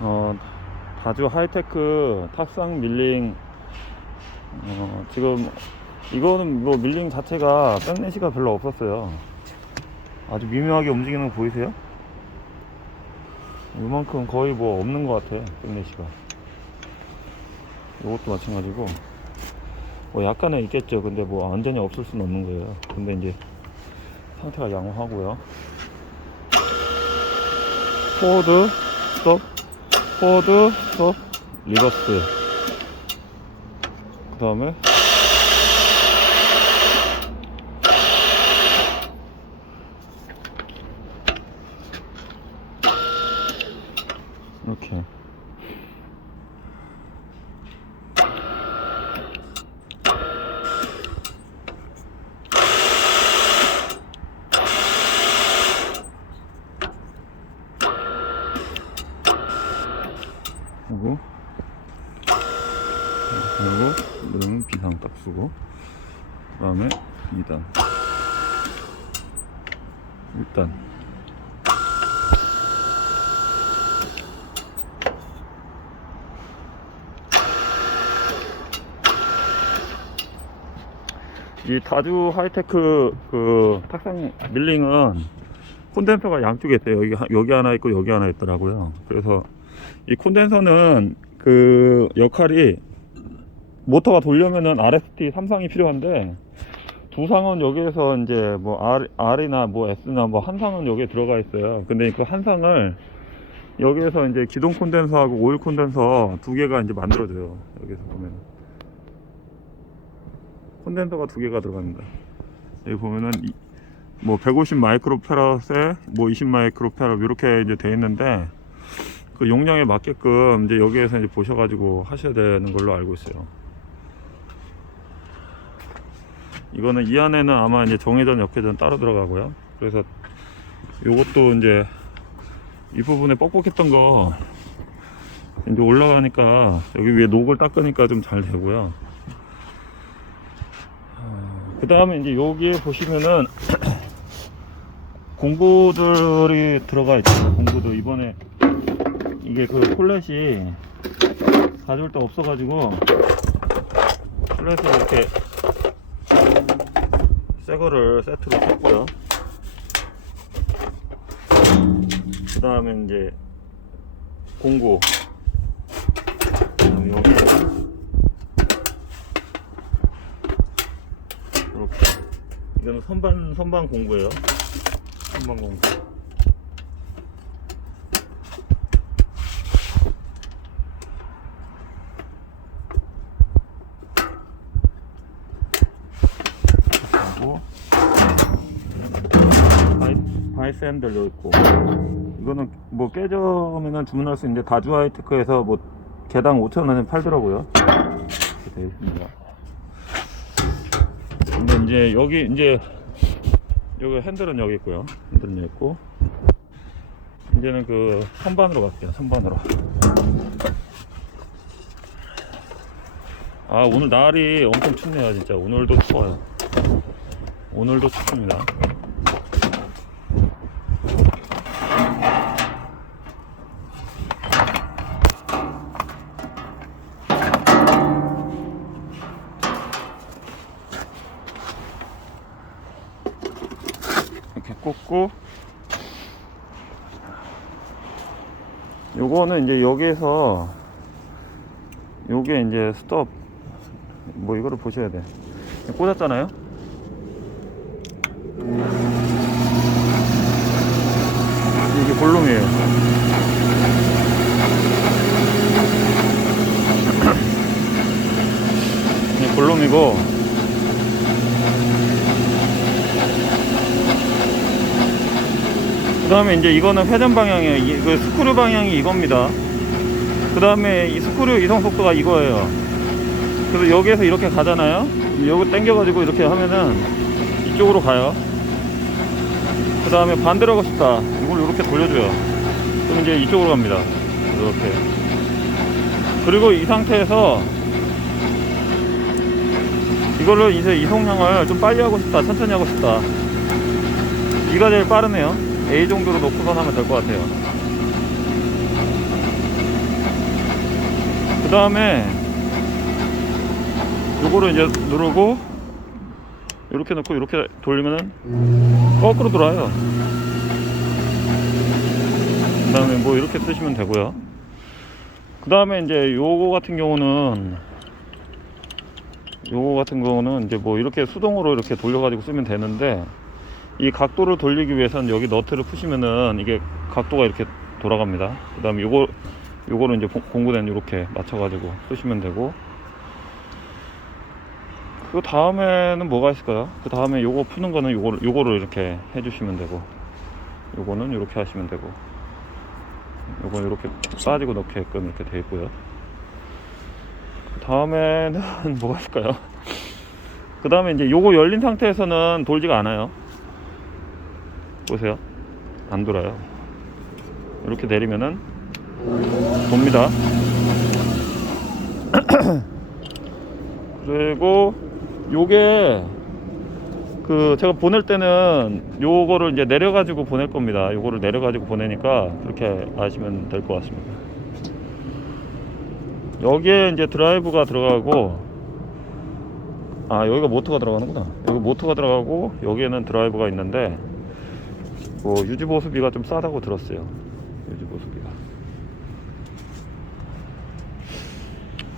어, 다주 하이테크 탁상 밀링 어, 지금 이거는 뭐 밀링 자체가 백내시가 별로 없었어요. 아주 미묘하게 움직이는 거 보이세요? 이만큼 거의 뭐 없는 것 같아 백내시가. 이것도 마찬가지고. 뭐 약간은 있겠죠. 근데 뭐 완전히 없을 수는 없는 거예요. 근데 이제 상태가 양호하고요. 포워드 스톱 포워드 스톱 리버스. 그 다음에 이렇게 하고 그리고 능 비상 딱 쓰고 그 다음에 2단 1단 이 다주 하이테크 그 탁상 밀링은 콘덴서가 양쪽에 있어요. 여기, 하- 여기 하나 있고 여기 하나 있더라고요. 그래서 이 콘덴서는 그 역할이 모터가 돌려면은 RST 3상이 필요한데 두 상은 여기에서 이제 뭐 R, R이나 뭐 S나 뭐 한 상은 여기에 들어가 있어요. 근데 그 한 상을 여기에서 이제 기동 콘덴서하고 오일 콘덴서 두 개가 이제 만들어져요. 여기서 보면 콘덴서가 두 개가 들어갑니다. 여기 보면은 이- 뭐150 마이크로페럿에 뭐20 마이크로페럿 이렇게 이제 돼 있는데 그 용량에 맞게끔 이제 여기에서 이제 보셔가지고 하셔야 되는 걸로 알고 있어요. 이거는 이 안에는 아마 이제 정회전, 역회전 따로 들어가고요. 그래서 요것도 이제 이 부분에 뻑뻑했던 거 이제 올라가니까 여기 위에 녹을 닦으니까 좀 잘 되고요. 그 다음에 이제 여기에 보시면은 공구들이 들어가 있죠. 공구도 이번에 이게 그 콜렛이 가져올 데 없어가지고 콜렛을 이렇게 새 거를 세트로 샀고요. 그 다음에 이제 공구. 이렇게. 이거는 선반 선반 공구예요. 선반 공구. 하고. 바이, 바이 샌들 여기 있고. 이거는 뭐 깨져면은 주문할 수 있는데 다주 하이테크에서 뭐 개당 5천원에 팔더라고요. 이렇게 되어 있습니다. 근데 이제 여기 이제 여기 핸들은 여기 있고요. 핸들은 여기 있고. 이제는 그 선반으로 갈게요 선반으로. 아 오늘 날이 엄청 춥네요 진짜. 오늘도 추워요 오늘도 춥습니다. 이렇게 꽂고. 요거는 이제 여기에서 요게 이제 스톱. 뭐 이거를 보셔야 돼. 꽂았잖아요 이게 볼륨이에요 이게 볼륨이고 그 다음에 이제 이거는 회전 방향이에요. 이, 그 스크류 방향이 이겁니다. 그 다음에 이 스크류 이동 속도가 이거예요. 그래서 여기에서 이렇게 가잖아요. 여기 당겨가지고 이렇게 하면은 이쪽으로 가요. 그 다음에 반대로 가고 싶다. 이걸 이렇게 돌려줘요. 그럼 이제 이쪽으로 갑니다. 이렇게. 그리고 이 상태에서 이걸로 이제 이송량을 좀 빨리 하고 싶다. 천천히 하고 싶다. 이가 제일 빠르네요. A 정도로 놓고선 하면 될 것 같아요. 그 다음에 요거를 이제 누르고 이렇게 놓고 이렇게 돌리면은 거꾸로 돌아요. 그 다음에 뭐 이렇게 쓰시면 되고요. 그 다음에 이제 요거 같은 경우는 요거 같은 경우는 이제 뭐 이렇게 수동으로 이렇게 돌려 가지고 쓰면 되는데 이 각도를 돌리기 위해서는 여기 너트를 푸시면은 이게 각도가 이렇게 돌아갑니다. 그 다음에 요거 요거는 이제 공- 공구된 이렇게 맞춰 가지고 쓰시면 되고 그 다음에는 뭐가 있을까요? 그 다음에 요거 푸는 거는 요거를 요거를 이렇게 해주시면 되고 요거는 이렇게 하시면 되고 요건 이렇게 빠지고 넣게끔 이렇게 돼 있고요. 그 다음에는 뭐가 있을까요? 그 다음에 이제 요거 열린 상태에서는 돌지가 않아요. 보세요. 안 돌아요. 이렇게 내리면은 돕니다. 그리고 요게 그 제가 보낼 때는 요거를 이제 내려 가지고 보낼 겁니다. 요거를 내려 가지고 보내니까 그렇게 아시면 될 것 같습니다. 여기에 이제 드라이브가 들어가고 아 여기가 모터가 들어가는구나. 여기 모터가 들어가고 여기에는 드라이브가 있는데 뭐 유지 보수비가 좀 싸다고 들었어요. 유지 보수비가.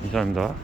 이상입니다.